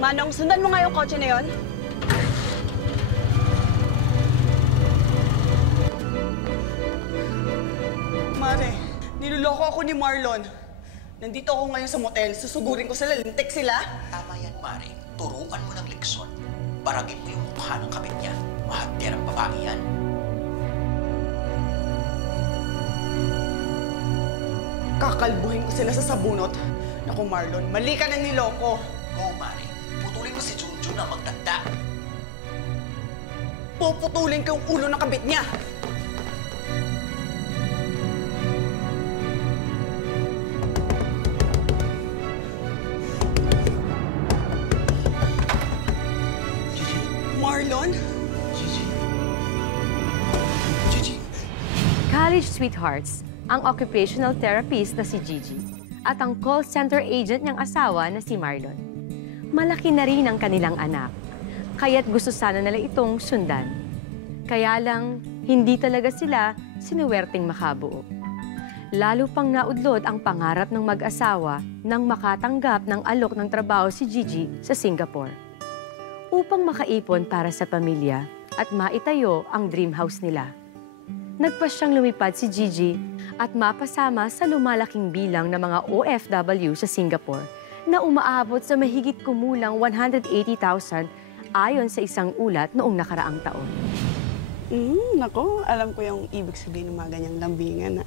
Manong, sundan mo nga yung kotse na yon. Mare, niloloko ako ni Marlon. Nandito ako ngayon sa motel. Susugurin ko sila. Lintik sila. Tama yan, Mare. Turuan mo ng leksyon. Baragin mo yung mukha ng kapit niya. Mahagder ang babae yan. Kakalbuhin ko sila sa sabunot. Naku, Marlon, mali ka ng niloko. Go, Mare. Putulin mo si Junjun na magtanda. Puputulin ko yung ulo ng kabit niya. Marlon? Gigi. College sweethearts, ang occupational therapist na si Gigi at ang call center agent niyang asawa na si Marlon. Malaki na rin ang kanilang anak, kaya't gusto sana nila itong sundan. Kaya lang, hindi talaga sila sinuwerteng makabuo. Lalo pang naudlot ang pangarap ng mag-asawa nang makatanggap ng alok ng trabaho si Gigi sa Singapore. Upang makaipon para sa pamilya at maitayo ang dream house nila. Nagpasyang lumipad si Gigi at mapasama sa lumalaking bilang ng mga OFW sa Singapore na umaabot sa mahigit kumulang 180,000 ayon sa isang ulat noong nakaraang taon. Nako, alam ko yung ibig sabihin ng mga ganyang lambingan.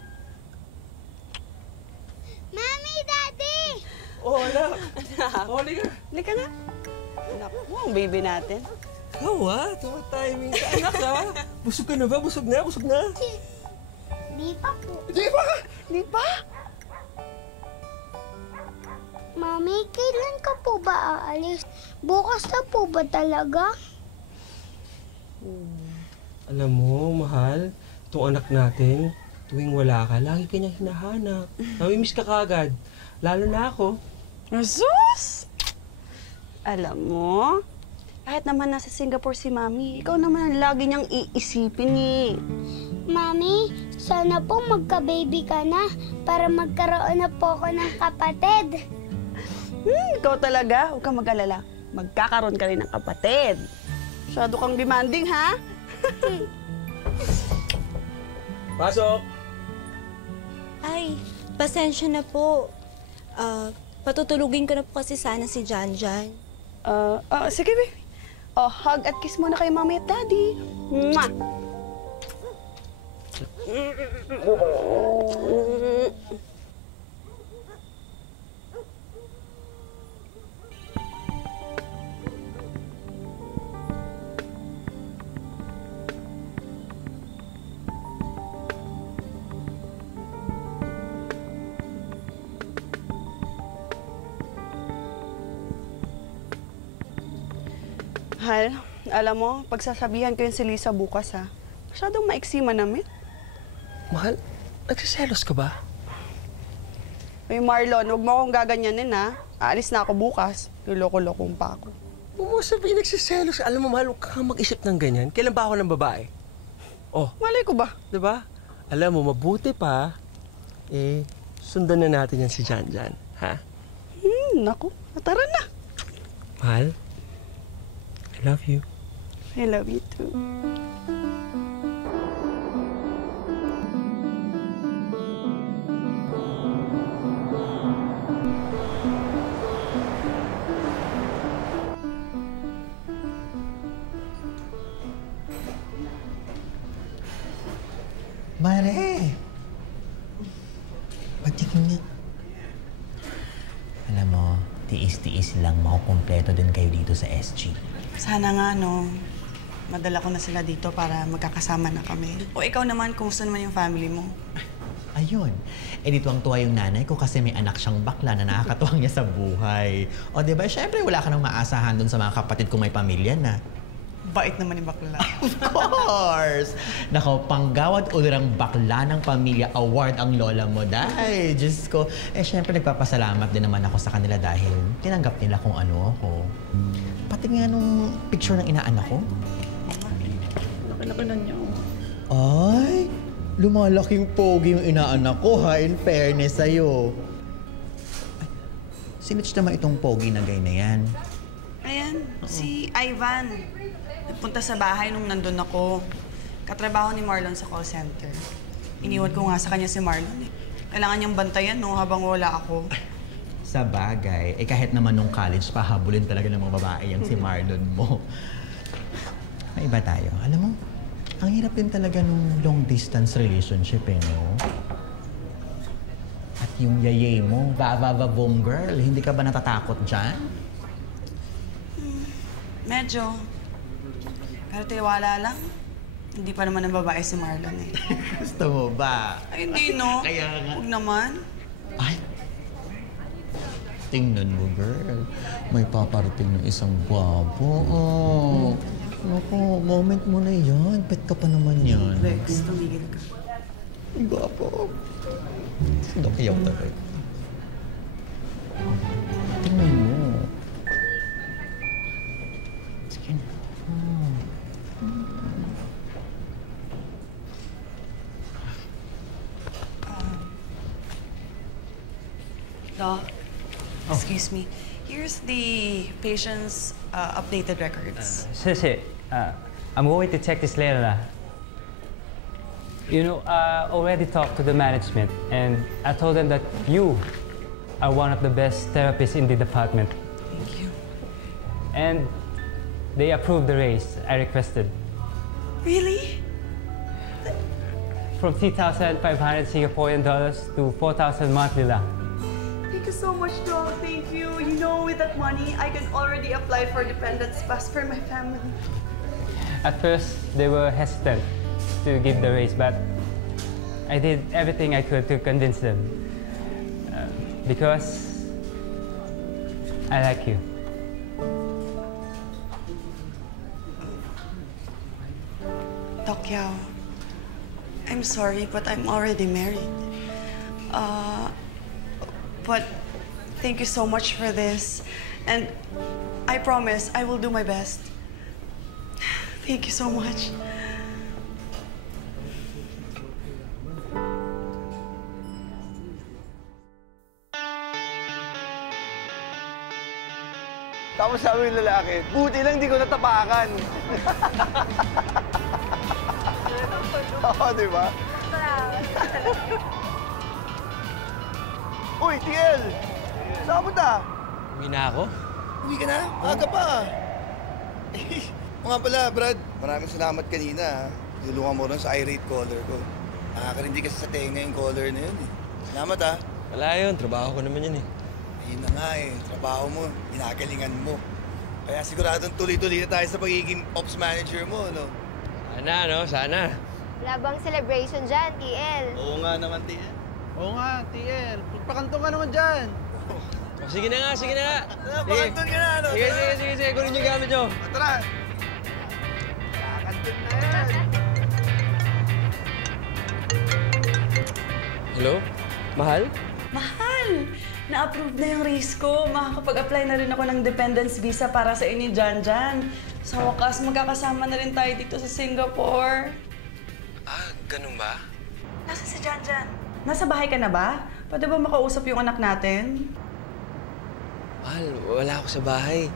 Mami, Daddy! Oh, anak. Halika. Halika na. Naku, ang baby natin. Ikaw tuma-timing ka, anak ha? Busog ka na ba? Busog na? Busog na? Di pa po. Di ba? Di ba? Mami, kailan ka po ba aalis? Bukas na po ba talaga? Alam mo, mahal, itong anak natin, tuwing wala ka, lagi ka niyang hinahanap. Namimiss ka kagad. Lalo na ako. Jesus! Alam mo, kahit naman nasa Singapore si Mami, ikaw naman ang lagi niyang iisipin eh. Mami, sana po magka-baby ka na para magkaroon na po ako ng kapatid. Ikaw talaga, huwag kang mag-alala. Magkakaroon ka rin ng kapatid. Masyado kang demanding, ha? Pasok! Ay, pasensya na po. Patutulugin ko na po kasi sana si Janjan. Sige, baby. Hug at kiss muna kay Mami at Daddy. Mwah! Hal, alam mo, pagsasabihan ko yun si Lisa bukas, ha? Masyadong maiksi manamit. Mahal, nagsiselos ka ba? Uy, Marlon, huwag mo akong gaganyanin, ha? Aalis na ako bukas. Luloko-lokong pa ako. Huwag mo sabihin nagsiselos. Alam mo, mahal, huwag kang mag-isip ng ganyan. Kailan ba ako ng babae? Oh, Malay ko ba? diba? Alam mo, mabuti pa, sundan na natin yan si Janjan, ha? Naku, tara na. Mahal, I love you. I love you too. Mare! Patikin nga. Alam mo, tiis-tiis lang makukumpleto din kayo dito sa SG. Sana nga, no, madala ko na sila dito para magkakasama na kami. O ikaw naman, kumusta naman yung family mo? Ayun. Dito ang tuwa yung nanay ko kasi may anak siyang bakla na nakakatuwang niya sa buhay. O diba, syempre wala ka nang maasahan dun sa mga kapatid kung may pamilya na. Bait naman yung bakla. Of course! Nako, panggawad ulirang bakla ng pamilya award ang lola mo. Dahil, Diyos ko. Syempre, nagpapasalamat din naman ako sa kanila dahil tinanggap nila kung ano ako. Pati nga nung picture ng inaanak ko. Laki-laki na niya. Ay! Lumalaking pogi yung inaanak ko, ha? In fairness sa'yo. Sinitch naman itong pogi na gay na yan. Si Ivan, nagpunta sa bahay nung nandun ako. Katrabaho ni Marlon sa call center. Iniwan ko nga sa kanya si Marlon eh. Kailangan niyang bantayan no, habang wala ako. Sa bagay, kahit naman nung college, pahabulin talaga ng mga babae yan si Marlon mo. May iba tayo. Alam mo, ang hirap din talaga nung long-distance relationship no? At yung yayay mo, ba-ba-ba-boom girl, hindi ka ba natatakot dyan? Medyo. Pero tiwala lang, hindi pa naman ang babae si Marlon eh. Gusto mo ba? Ay, hindi no. Kaya nga. Huwag naman. Ay! Tingnan mo, girl. May paparating ng isang gwapo. Oh. Naku, moment mo na yan. Pet ka pa naman yan. Rex, tumigil ka. Ang gwapo. Sino kayaw talaga? Tingnan mo. Sige na. Doc, excuse me. Here's the patient's updated records. Sisi, I'm going to check this later. You know, I already talked to the management and I told them that you are one of the best therapists in the department. Thank you. And they approved the raise I requested. Really? From 3,500 Singaporean dollars to 4,000 monthly lang. Thank you so much, Doc. Thank you. You know, with that money, I can already apply for dependents pass for my family. At first, they were hesitant to give the raise, but I did everything I could to convince them. Because I like you. Doc Yao, I'm sorry, but I'm already married. But thank you so much for this. And I promise I will do my best. Thank you so much. Tapos sabi yung lalaki, buti lang di ko natapakan. Oo, di ba? Uy, TL! Saan ka punta? Uwi na ako? Uwi ka na? Maaga pa. O nga pala, Brad, maraming salamat kanina. Tulungan mo rin sa irate caller ko. Nakakarindi kasi sa tenga yung caller na yun eh. Salamat ha. Wala yun, trabaho ko naman yun eh. Ayun na nga eh, trabaho mo, ginagalingan mo. Kaya siguradong tuloy-tuloy na tayo sa pagiging ops manager mo, no? Sana, no? Sana. Wala bang celebration dyan, TL? Oo nga naman, TL. Oo nga, TL. Pagpakantong ka naman dyan. Oh, sige na nga, sige na nga. Pakantun ka na, no? Sige. Kunin yung gamit nyo. Tara! Pakantun na yan! Hello? Mahal? Mahal! Na-approve na yung raise ko. Makakapag-apply na rin ako ng dependence visa para sa inyo, Janjan. Sa wakas, magkakasama na rin tayo dito sa Singapore. Ah, ganun ba? Nasaan si Janjan? Nasa bahay ka na ba? Pwede ba makausap yung anak natin? Mahal, wala ako sa bahay.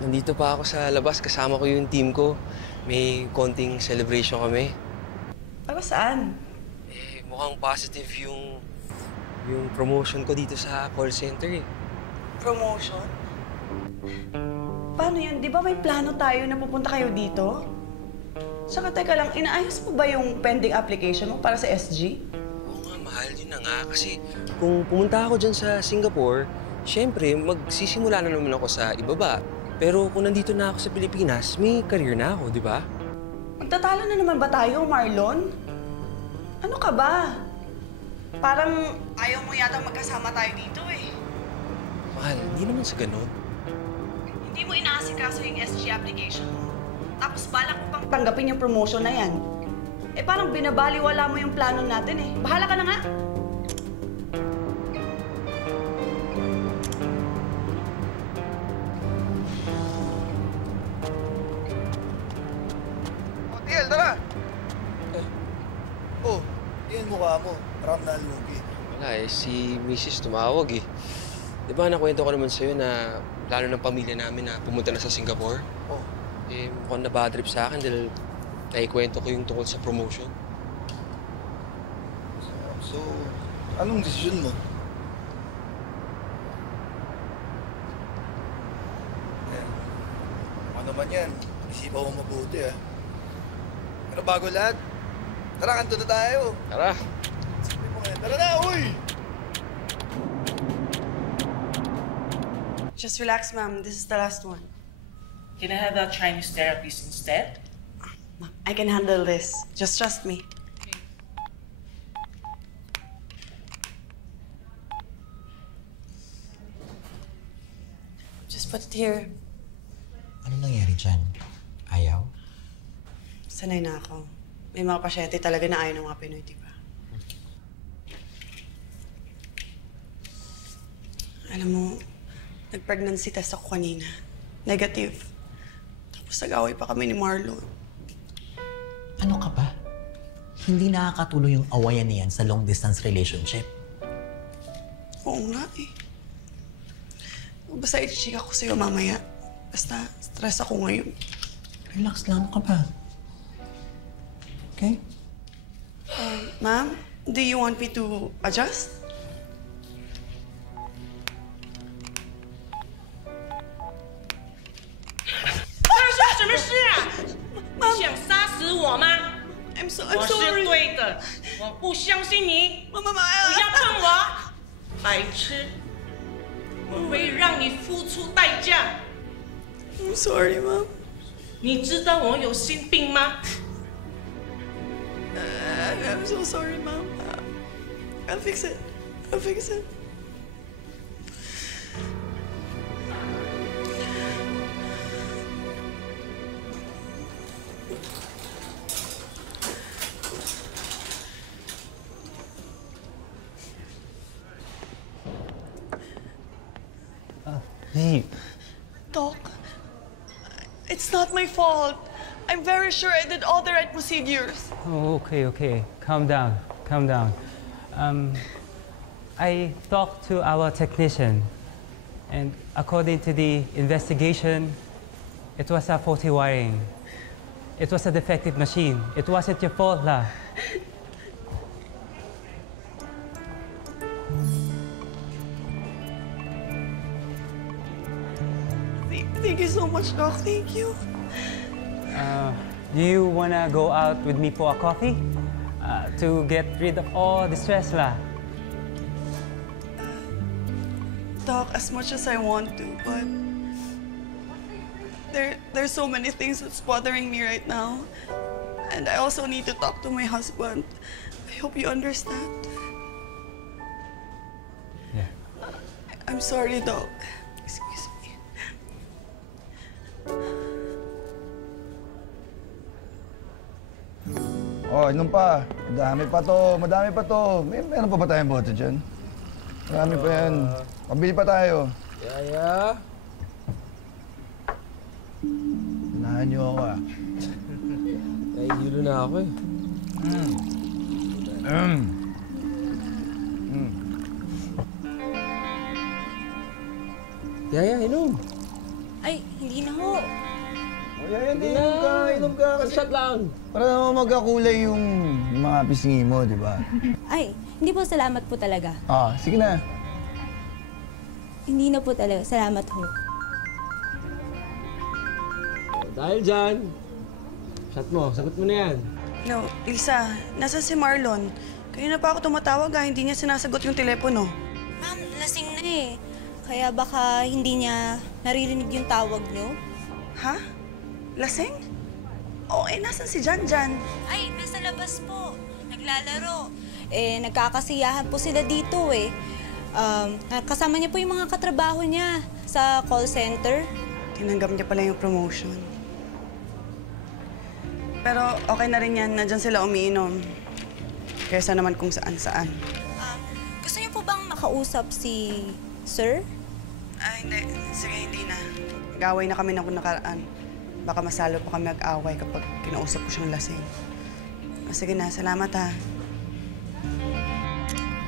Nandito pa ako sa labas, kasama ko yung team ko. May konting celebration kami. Para saan? Mukhang positive yung promotion ko dito sa call center eh. Promotion? Paano yun? Di ba may plano tayo na pupunta kayo dito? Saka teka lang, inaayos mo ba yung pending application mo para sa SG? Oo nga, mahal. Yun na nga. Kasi kung pumunta ako dyan sa Singapore, syempre, magsisimula na naman ako sa ibaba. Pero kung nandito na ako sa Pilipinas, may career na ako, di ba? Magtatalo na naman ba tayo, Marlon? Ano ka ba? Parang ayaw mo yata magkasama tayo dito eh. Mahal, hindi naman sa ganun. Hindi mo inaasikaso yung SG application mo. Tapos balak mo pang tanggapin yung promotion na yan. Eh parang binabaliwala mo yung plano natin eh. Bahala ka na nga. O, TL, tara! Oh, yan mukha mo. Parang nalugi. Wala eh, si Mrs. tumawag eh. Di ba nakwento ko naman sa'yo na plano ng pamilya namin na pumunta na sa Singapore. Oh. Eh, mukhang na-bad trip sa akin dahil naikwento ko yung tungkol sa promotion. So, anong desisyon mo? Ano naman yan? Isipan mo mabuti, ah. Pero bago lahat, tara, kanto na tayo. Tara! Tara na, uy! Just relax, ma'am. This is the last one. Can I have that Chinese therapist instead? Ma'am, I can handle this. Just trust me. Just put it here. Ano nangyari dyan? Ayaw? Sanay na ako. May mga pasyente talaga na ayaw ng mga Pinoy, di ba? Alam mo, nag-pregnancy test ako kanina. Negative. Tapos nag-away pa kami ni Marlon. Ano ka ba? Hindi nakakatulong yung awayan niyan sa long-distance relationship. Oo nga eh. Basta i-chika ko sa'yo mamaya. Basta stress ako ngayon. Relax lang, ano ka ba? Okay? Ma'am, do you want me to adjust? I'm sorry. 我是对的，我不相信你，妈妈，不要碰我，白痴！我会让你付出代价。 I'm sorry, Mom. 你知道我有心病吗？ I'm so sorry, Mom. I'll fix it. I'll fix it. Hey. Doc, it's not my fault. I'm very sure I did all the right procedures. Oh, okay. Calm down. I talked to our technician, and according to the investigation, it was a faulty wiring. It was a defective machine. It wasn't your fault, lah. Thank you so much, Doc. Thank you. Do you wanna go out with me for a coffee? To get rid of all the stress, lah. Doc, as much as I want to, but there's so many things that's bothering me right now. And I also need to talk to my husband. I hope you understand. Yeah. I'm sorry, Doc. Excuse me. Oh, inom pa. Madami pa to. Meron pa ba tayong bote dyan? Marami pa yan. Pabili pa tayo. Yaya? Unahan niyo ako, ah. Nahihilo na ako eh. Yaya, inom. Ay, hindi na ho. Inom ka. Kasi shot lang. Para naman magkakulay yung mga pisngi mo, di ba? Ay, hindi po, salamat po talaga. Ah, sige na. Hindi na po talaga, salamat ho. Dahil dyan, shot mo. Sagot mo na yan. No, Lisa, nasa si Marlon? Kanina pa ako tumatawag hindi niya sinasagot yung telepono. Ma'am, lasing na eh. Kaya baka hindi niya naririnig yung tawag niyo. Ha? Lasing? Oo, nasan si Janjan? Ay, nasa labas po. Naglalaro. Nagkakasiyahan po sila dito eh. Kasama niya po yung mga katrabaho niya sa call center. Tinanggap niya pala yung promotion. Pero okay na rin yan, nandyan sila umiinom. Kaysa naman kung saan-saan. Gusto niyo po bang makausap si Sir? Ay, hindi. Sige, hindi na. Nag-away na kami ng nakaraan. Baka masalo pa kami mag-away kapag kinausap ko siyang lasing. Sige na, salamat ha.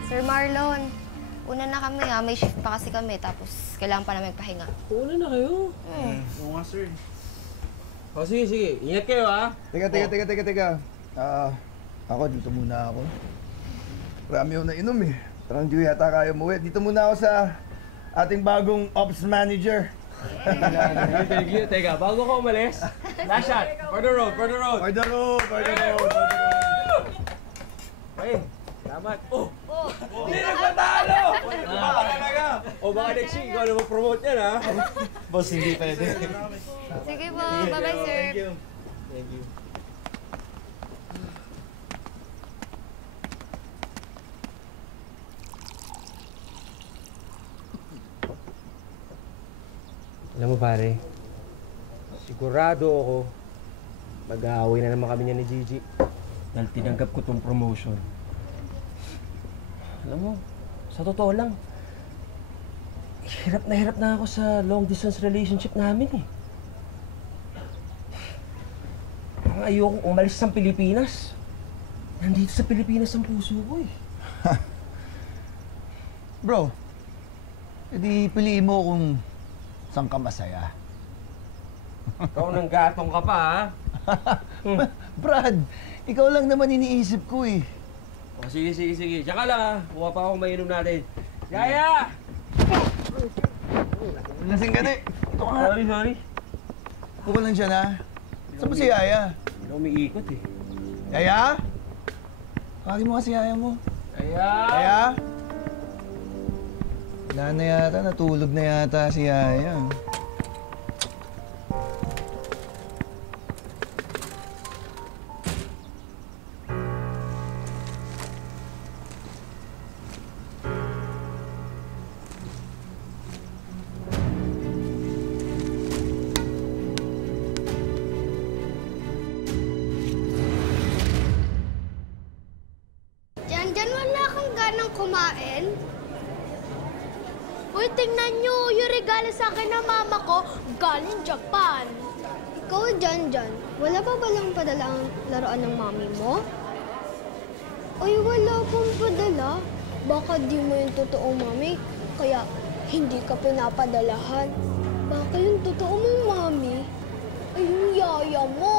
Sir Marlon, Una na kami may shift pa kasi kami, tapos kailangan pa namin magpahinga. Una na kayo. Oo nga, sir. O sige. Ingat kayo, ha? Teka. Ako, dito muna ako. Marami ako nainom eh. Parang di yata kaya umuwi. Dito muna ako sa ating bagong ops manager. Thank you. Teka, bago ko umalis, last shot. For the road. Ay, salamat. Hindi nagpatalo! Baka next week, ikaw na mag-promote yan, ha? Boss, hindi pwede. Sige po, bye-bye, sir. Thank you. Alam mo pare, sigurado ako mag-aaway na naman kami niya ni Gigi dahil tinanggap ko tong promotion. Alam mo, sa totoo lang, hirap na ako sa long distance relationship namin eh. Parang ayokong umalis sa Pilipinas. Nandito sa Pilipinas ang puso ko eh. Bro, edi piliin mo kung saan ka masaya. Ikaw nang gatong ka pa, ha? Brad, ikaw lang naman iniisip ko eh. O, sige. Diyan ka lang, ha? Kuha pa akong mainom natin. Yaya! Lasing ka na eh. Ito ka nga. Sorry. Upo ka lang dyan ha. Saan mo si Yaya? Hindi ako umiikot eh. Yaya? Kaki mo kasi Yaya mo. Yaya! Yaya? Wala na yata, natulog na yata si Yaya. Diyan wala kang ganang kumain. Uy, tingnan nyo, yung regalo sa akin ng mama ko, galing Japan. Ikaw, Jan, wala pa balang padala ang laruan ng mami mo? Ay, wala pong padala. Baka di mo yung totoong mami, kaya hindi ka pinapadalahan. Baka yung totoo mong mami, ay yung yaya mo.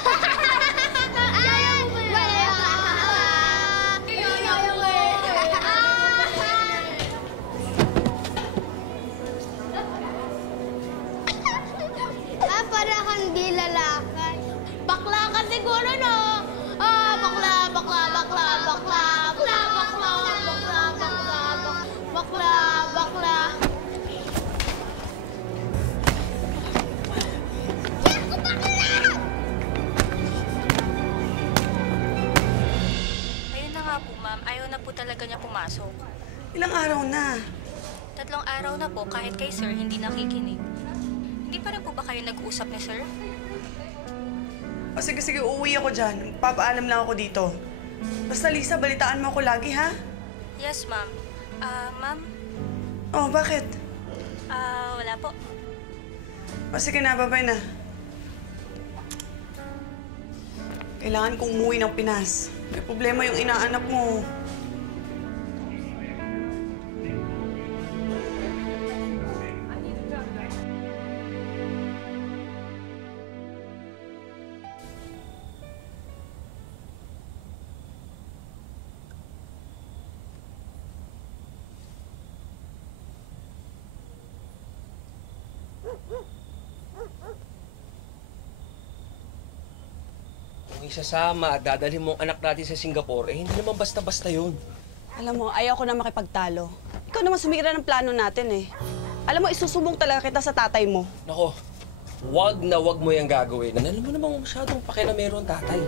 Yaya mo ba? Yaya mo. Para kang di lalaki. Bakla ka siguro, no? Bakla. Ayun na nga po, ma'am. Ayaw na po talaga niya pumasok. Ilang araw na? 3 araw na po kahit kay sir hindi nakikinig. Hindi pa rin po ba kayo nag-uusap ni sir? O sige, uuwi ako dyan. Papaalam lang ako dito. Basta Lisa, balitaan mo ako lagi, ha? Yes, ma'am. Ma'am? Oh, bakit? Wala po. O sige na, bye-bye na. Kailangan kong umuwi ng Pinas. May problema yung inaanak mo. Kung isasama at dadalhin mo ang anak natin sa Singapore, hindi naman basta-basta yun. Alam mo, ayaw ko na makipagtalo. Ikaw naman sumira ng plano natin eh. Alam mo, isusubong talaga kita sa tatay mo. Nako, wag mo yung gagawin. Alam mo namang masyadong pakialamero ang tatay.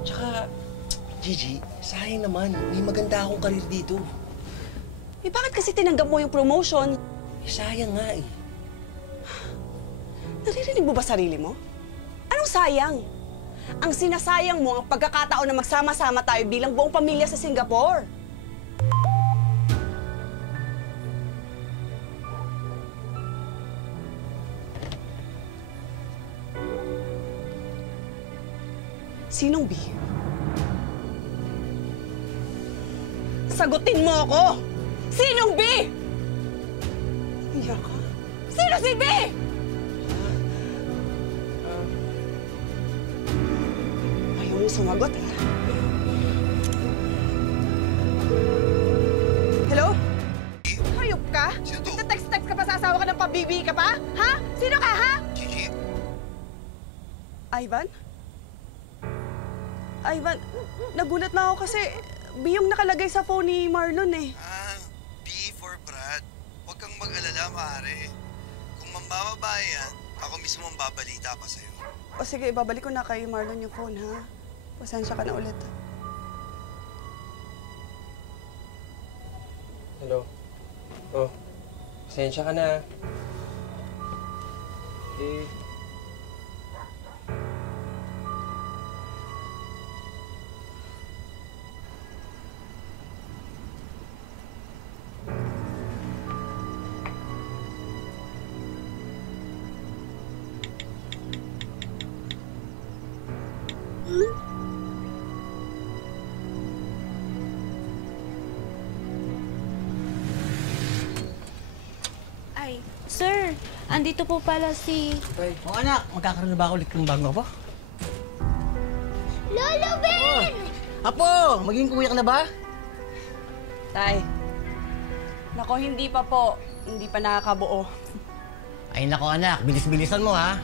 Tsaka, Gigi, sayang naman. May maganda akong karir dito. Eh, bakit kasi tinanggap mo yung promotion? Sayang nga eh. Naririnig mo ba sarili mo? Anong sayang? Ang sinasayang mo ang pagkakataon na magsama-sama tayo bilang buong pamilya sa Singapore. Sinong B? Sagutin mo ako! Sinong B? Iyak ka? Sino si B? Ayaw mo sumagot, ha? Hello? Hayop ka? Nagta-text-text ka pa sa asawa ka ng pabibi ka pa? Ha? Sino ka, ha? Gigi. Ivan? Ivan, nagulat na ako kasi B yung nakalagay sa phone ni Marlon eh. B for Brad. Huwag kang mag-alala, maaari. Kung mambababae yan, ako mismo ang babalita pa sa'yo. O sige, ibabalik ko na kay Marlon yung phone, ha? Pasensya ka na ulit. Hello? Oh, pasensya ka na. Ay, sir, andito po pala si... O anak, magkakaroon na ba ulit ng bago po? Lolo Ben! Apo, maging kuya ka na ba? Tay. Nako, hindi pa po. Hindi pa nakakabuo. Ay nako anak, bilis-bilisan mo ha.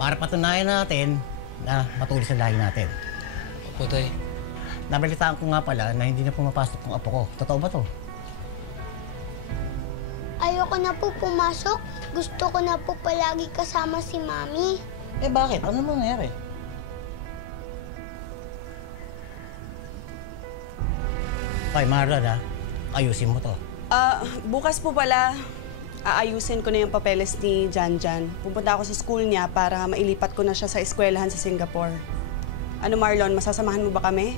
Para patunayan natin na matulis ang lahi natin. Opo, Tay. Nabalitaan ko nga pala na hindi na pumapasok ang apo ko. Totoo ba to? Ayoko na po pumasok. Gusto ko na po palagi kasama si Mami. Eh bakit? Ano nangyari? Ay, Marlon ha. Ayusin mo to. Bukas po pala, aayusin ko na yung papeles ni Janjan. Pupunta ako sa school niya para mailipat ko na siya sa eskwelahan sa Singapore. Ano Marlon, masasamahan mo ba kami?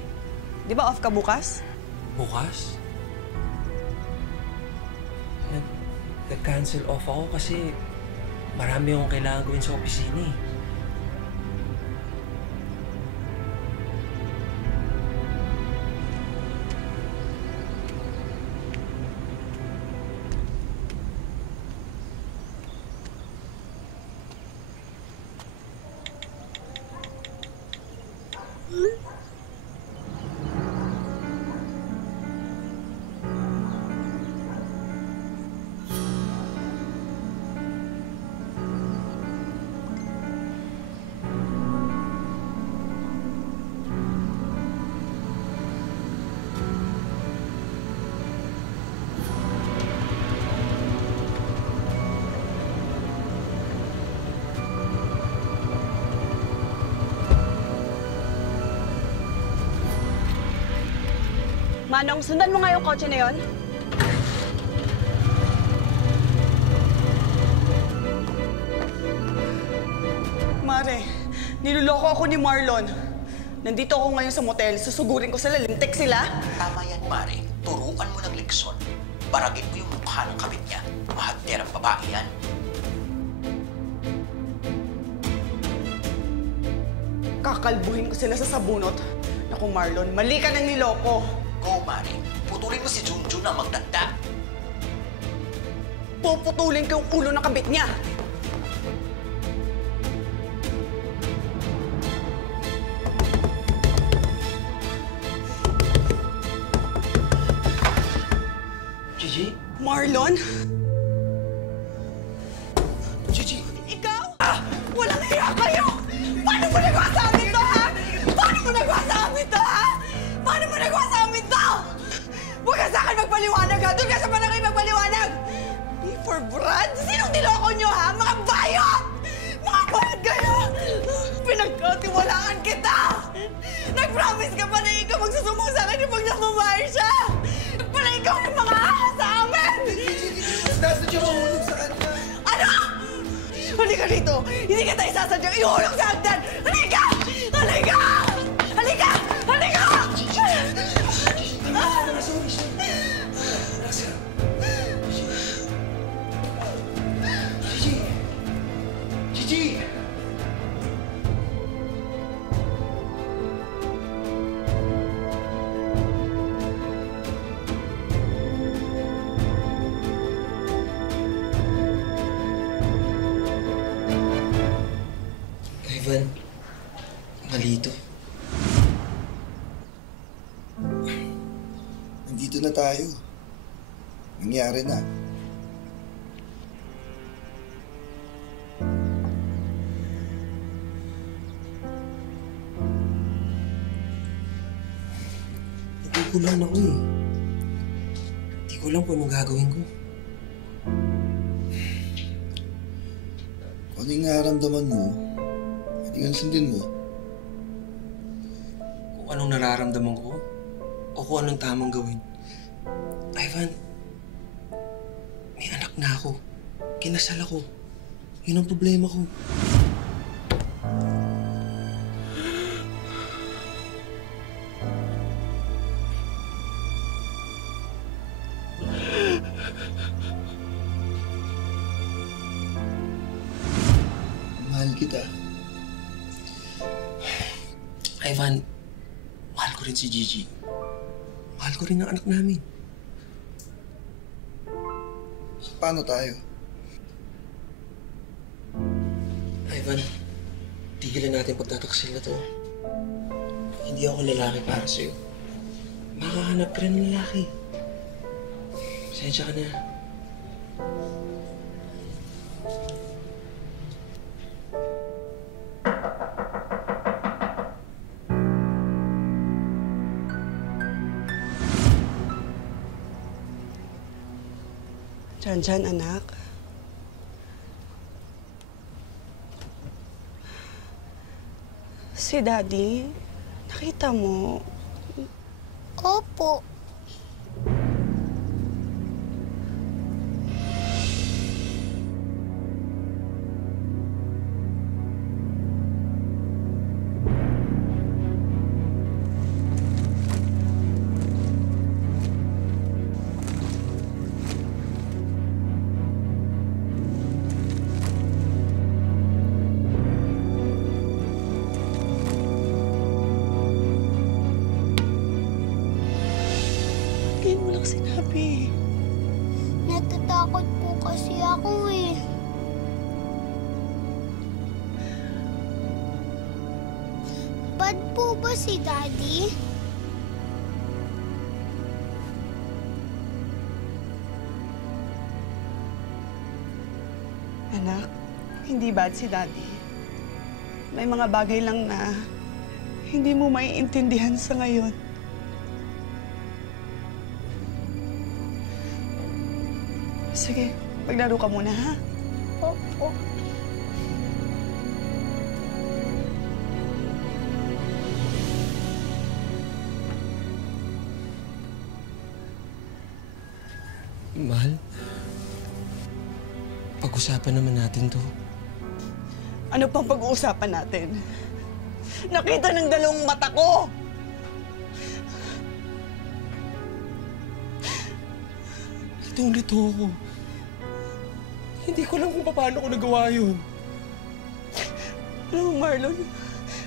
Di ba off ka bukas? Bukas? Nag-cancel off ako kasi marami akong kailangan gawin sa opisina eh. Manong, sundan mo nga yung kotse na yon. Mare, niloloko ako ni Marlon. Nandito ako ngayon sa motel. Susugurin ko sila. Lintik sila. Tama yan, Mare. Turuan mo ng leksyon. Baragin mo yung mukha ng kabit niya. Mahagderang babae yan. Kakalbuhin ko sila sa sabunot. Naku, Marlon, mali ka ng niloko. Go, Mare. Putulin mo si Junjun na magdagdag. Puputulin ko yung ulo ng kabit niya. Gigi? Marlon? Gigi! Ikaw? Walang hiya kayo! Paano mo nagawa sa amin to, ha? Paano mo nagawa sa amin to, ha? Paano mo nagawa sa amin to? Huwag ka sa akin magpaliwanag, ha? Doon ka sa barangay magpaliwanag! B for Brad? Sinong niloko nyo, ha? Mga bayot! Mga bayot kayo! Pinagkatiwalaan kita! Nag-promise ka pa na ikaw magsusumbong sa akin pag nakumahay siya! Pala ikaw yung mga ahas sa amin! Nasa siya mahulog sa kanya. Ano? Halika dito! Hindi ka tayo sasadyang ihulog sa hagdan! Halika! Halika! Halika! Halika! Gigi! Gigi! Ivan, mali ito. Nandito na tayo. Nangyari na. Nagugulan ako eh. Hindi ko alam kung anong gagawin ko. Kung ano yung nararamdaman mo, hindi ka sundin mo. Kung anong nararamdaman ko o kung anong tamang gawin. Ivan, may anak na ako. Kinasal ako. Yun ang problema ko. Mahal kita. Ivan, mahal ko rin si Gigi. Mahal ko rin ang anak namin. Paano tayo? Ivan, tigilan natin pagtataksil na to. Hindi ako lalaki para sa'yo. Makahanap ka rin ng lalaki. Pasensya ka na. Janjan, anak. Si Daddy, nakita mo? Opo. Ngayon mo lang sinabi. Natatakot po kasi ako eh. Bad po ba si Daddy? Anak, hindi bad si Daddy. May mga bagay lang na hindi mo maiintindihan sa ngayon. Sige, maglaro ka muna, ha? Opo. Mahal, pag-usapan naman natin to. Ano pang pag-uusapan natin? Nakita ng dalawang mata ko! Litong-lito ako. Hindi ko alam kung paano ko nagawa yun. Alam mo, Marlon,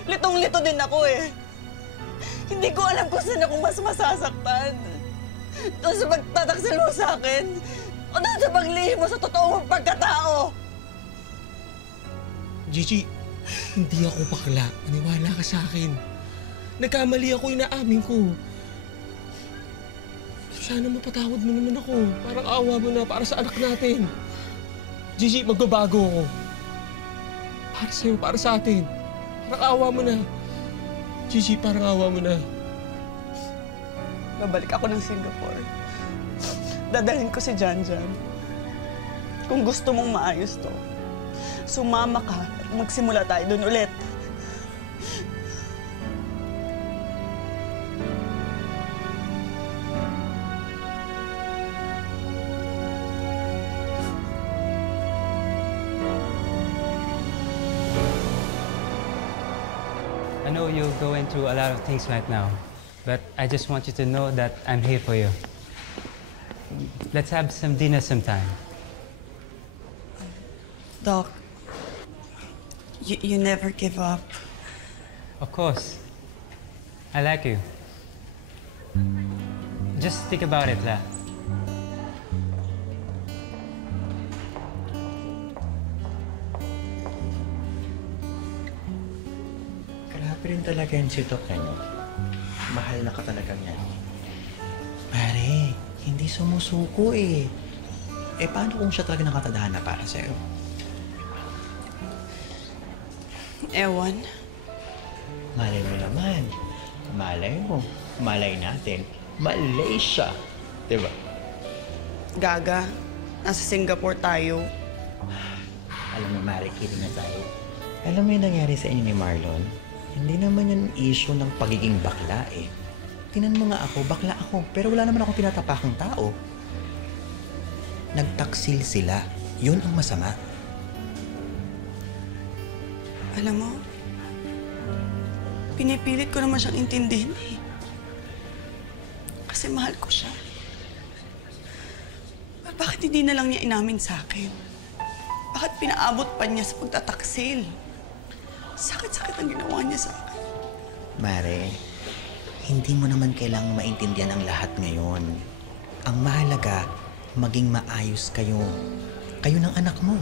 litong-lito din ako eh. Hindi ko alam kung saan ako mas masasaktan. Doon sa pagtataksil mo sa akin, o doon sa paglihim mo sa totoo mong pagkatao. Gigi, hindi ako bakla. Maniwala ka sa akin. Nagkamali ako, inaamin ko. Sana mapatawad mo naman ako. Parang awa mo na para sa anak natin. Gigi, magbabago ako. Para sa'yo, para sa atin. Parang awa mo na. Gigi, parang awa mo na. Babalik ako ng Singapore. Dadalhin ko si Janjan. Kung gusto mong maayos to, sumama ka at magsimula tayo doon ulit. I know you're going through a lot of things right now, but I just want you to know that I'm here for you. Let's have some dinner sometime. Doc, you never give up. Of course. I like you. Just think about it, La. rin talaga yan si Tok, ano? Mahal na ka talaga niya. Pare, hindi sumusuko eh. Eh, paano kung siya talaga nakatadhana para sa'yo? Ewan. Malay mo naman. Malay mo. Malay natin. Malaysia. Diba? Gaga, nasa Singapore tayo. Alam mo, Mari, kidding na tayo. Alam mo yung nangyari sa inyo ni Marlon? Hindi naman yung issue ng pagiging bakla eh. Tinan mo nga ako, bakla ako, pero wala naman akong tinatapakang tao. Nagtaksil sila. Yun ang masama. Alam mo, pinipilit ko naman siyang intindihin eh. Kasi mahal ko siya. Bakit hindi na lang niya inamin sa akin? Bakit pinaabot pa niya sa pagtataksil? Sakit-sakit ang ginawa niya sa akin. Mare, hindi mo naman kailangang maintindihan ang lahat ngayon. Ang mahalaga, maging maayos kayo. Kayo ng anak mo.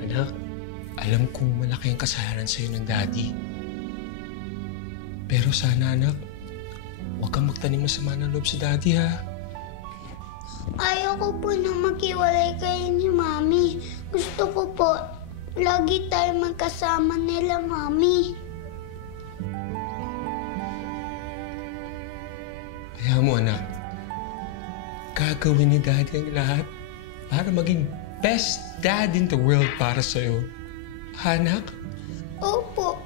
Anak, alam kong malaki ang kasalanan sa'yo ng daddy. Pero sana, anak, huwag kang magtanim ng sama ng loob sa daddy, ha? Ayoko po na maghiwalay kayo ni Mami. Gusto ko po, lagi tayo magkasama nila, Mami. Kaya mo, anak, gagawin ni daddy ang lahat para maging best dad in the world para sa'yo. Ha, anak? Opo.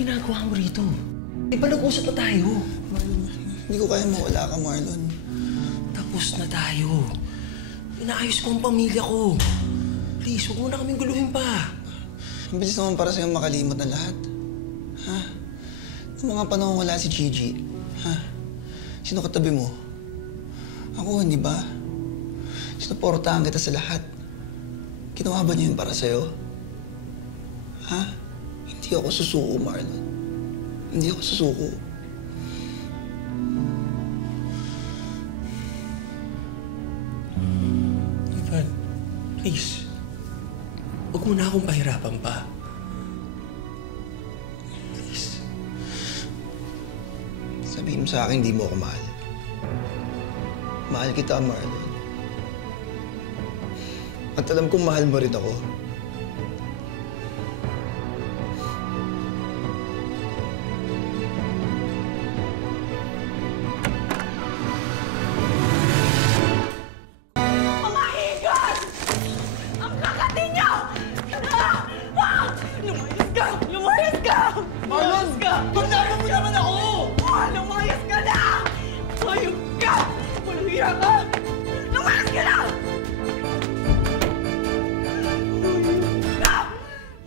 Ginagawa mo rito? Di ba nag-usap na tayo? Hindi ko kaya mawala ka, Marlon. Tapos na tayo. Inaayos ko ang pamilya ko. Please, huwag mo na kaming guluhin pa. Ang bilis naman para sa'yo makalimot na lahat. Ha? Noong mga panahon wala si Gigi, ha? Sino katabi mo? Ako, hindi ba? Sinuportahan kita sa lahat. Ginawa ba niya yun para sa'yo? Ha? Hindi ako susuko, Marlon. Hindi ako susuko. Ivan, please. Huwag mo na akong pahirapan pa. Please. Sabihin mo sa akin, hindi mo ako mahal. Mahal kita, Marlon. At alam kong mahal mo rin ako. Lumayas ka! Paglaban mo naman ako! Lumayas ka na! Hayop ka! Walang hiya ka! Lumayas ka na!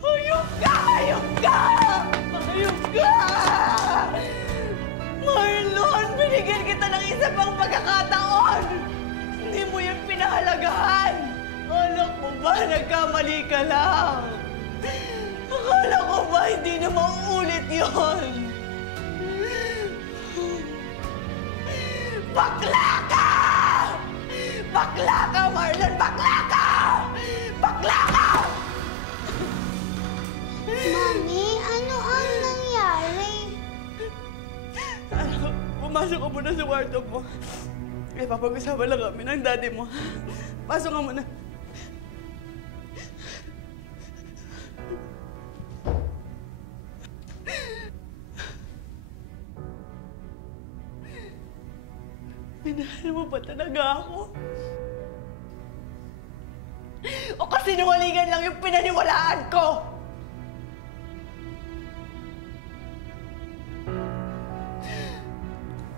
Hayop ka! Hayop ka! Hayop ka! Marlon, binigyan kita ng isa pang pagkakataon! Hindi mo yan pinahalagahan! Alam mo ba, nagkamali ka lang! Akala ko ba hindi na mauulit yun? Bakla ka! Bakla ka, Marlon! Bakla ka! Bakla ka! Mami, ano ang nangyari? Pumasok ka muna sa kwarto mo. Eh, papag-usapan lang kami ng daddy mo. Pasok ka muna. Minahal mo ba talaga ako? O kasinungalingan lang yung pinaniwalaan ko?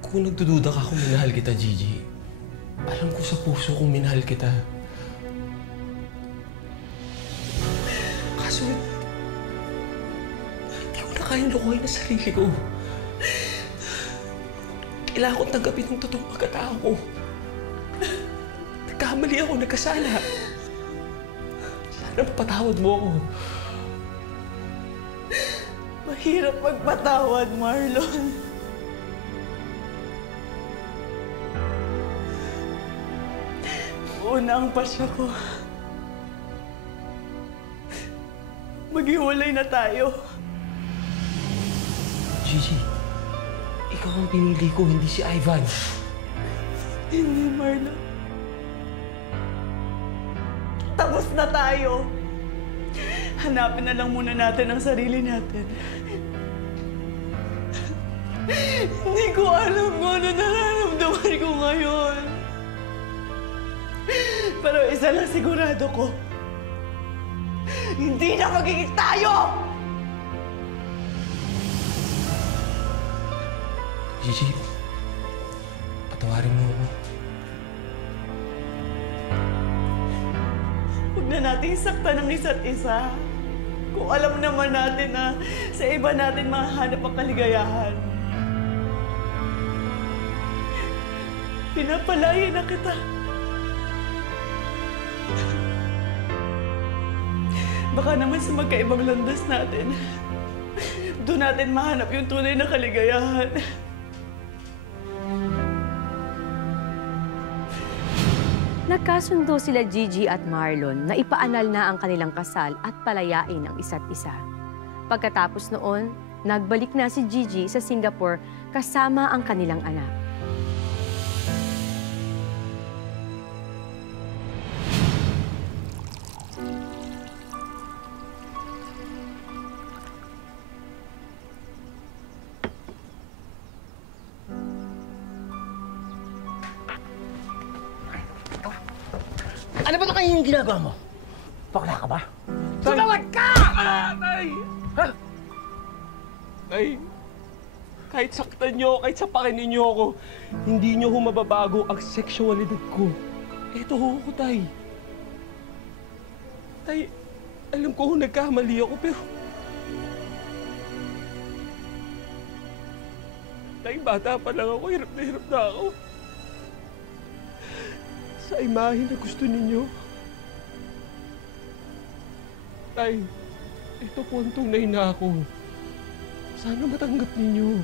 Kung nagdududa ka kung minahal kita, Gigi, alam ko sa puso kung minahal kita. Kaso, hindi ko na kayang lukuhin na sarili ko. Kailangan ko tanggapin ang totoong pagkatao ko. Nagkamali ako, nagkasala. Sana mapatawad mo ako. Mahirap magpatawad, Marlon. Una ang pasya ko. Maghiwalay na tayo. Gigi, ikaw ang pinili ko, hindi si Ivan. Hindi, Marlon. Tapos na tayo. Hanapin na lang muna natin ang sarili natin. Hindi ko alam kung ano nararamdaman ko ngayon. Pero isa lang sigurado ko. Hindi na magiging tayo! Gigi, patawarin mo ako. Huwag na nating saktan ang isa't isa. Kung alam naman natin na sa iba natin mahanap ang kaligayahan. Pinapalaya na kita. Baka naman sa magkaibang landas natin, doon natin mahanap yung tunay na kaligayahan. Nagkasundo sila Gigi at Marlon na ipaanal na ang kanilang kasal at palayain ang isa't isa. Pagkatapos noon, nagbalik na si Gigi sa Singapore kasama ang kanilang anak. Ano ba ito kayo yung ginagawa mo? Bakla ka ba? Tumawag ka! Nay! Ha? Nay, kahit saktan niyo, kahit sapakinin niyo ako, hindi niyo mababago ang sexualidad ko. Ito ho ko, Tay. Tay, alam ko nagkamali ako, pero... Tay, bata pa lang ako, hirap na ako. Sa imahe na gusto ninyo. Tay, ito po ang tunay na ako. Sana matanggap ninyo.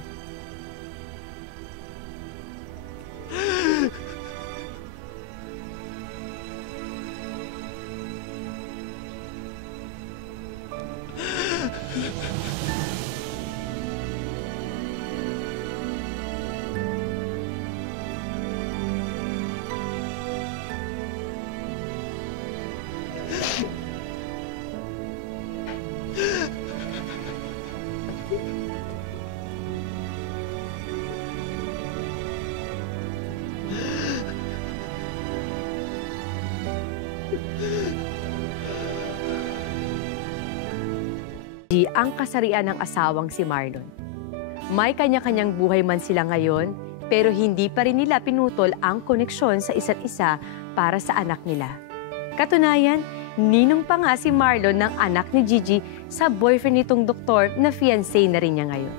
Ang kasarian ng asawang si Marlon. May kanya-kanyang buhay man sila ngayon, pero hindi pa rin nila pinutol ang koneksyon sa isa't isa para sa anak nila. Katunayan, ninong pa nga si Marlon ng anak ni Gigi sa boyfriend nitong doktor na fiancé na rin niya ngayon.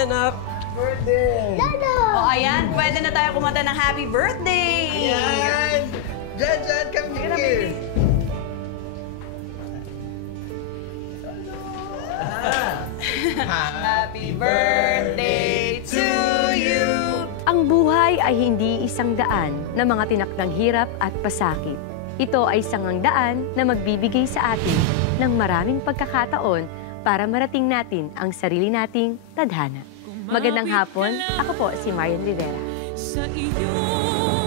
Anak. Birthday! Lolo! O ayan, pwede na tayo kumanta ng happy birthday! Ayan! Jan, come here! Happy birthday to you! Ang buhay ay hindi isang daan na mga tinakdang hirap at pasakit. Ito ay isang daan na magbibigay sa atin ng maraming pagkakataon para marating natin ang sarili nating tadhana. Magandang hapon, ako po si Marian Rivera. sa iyo.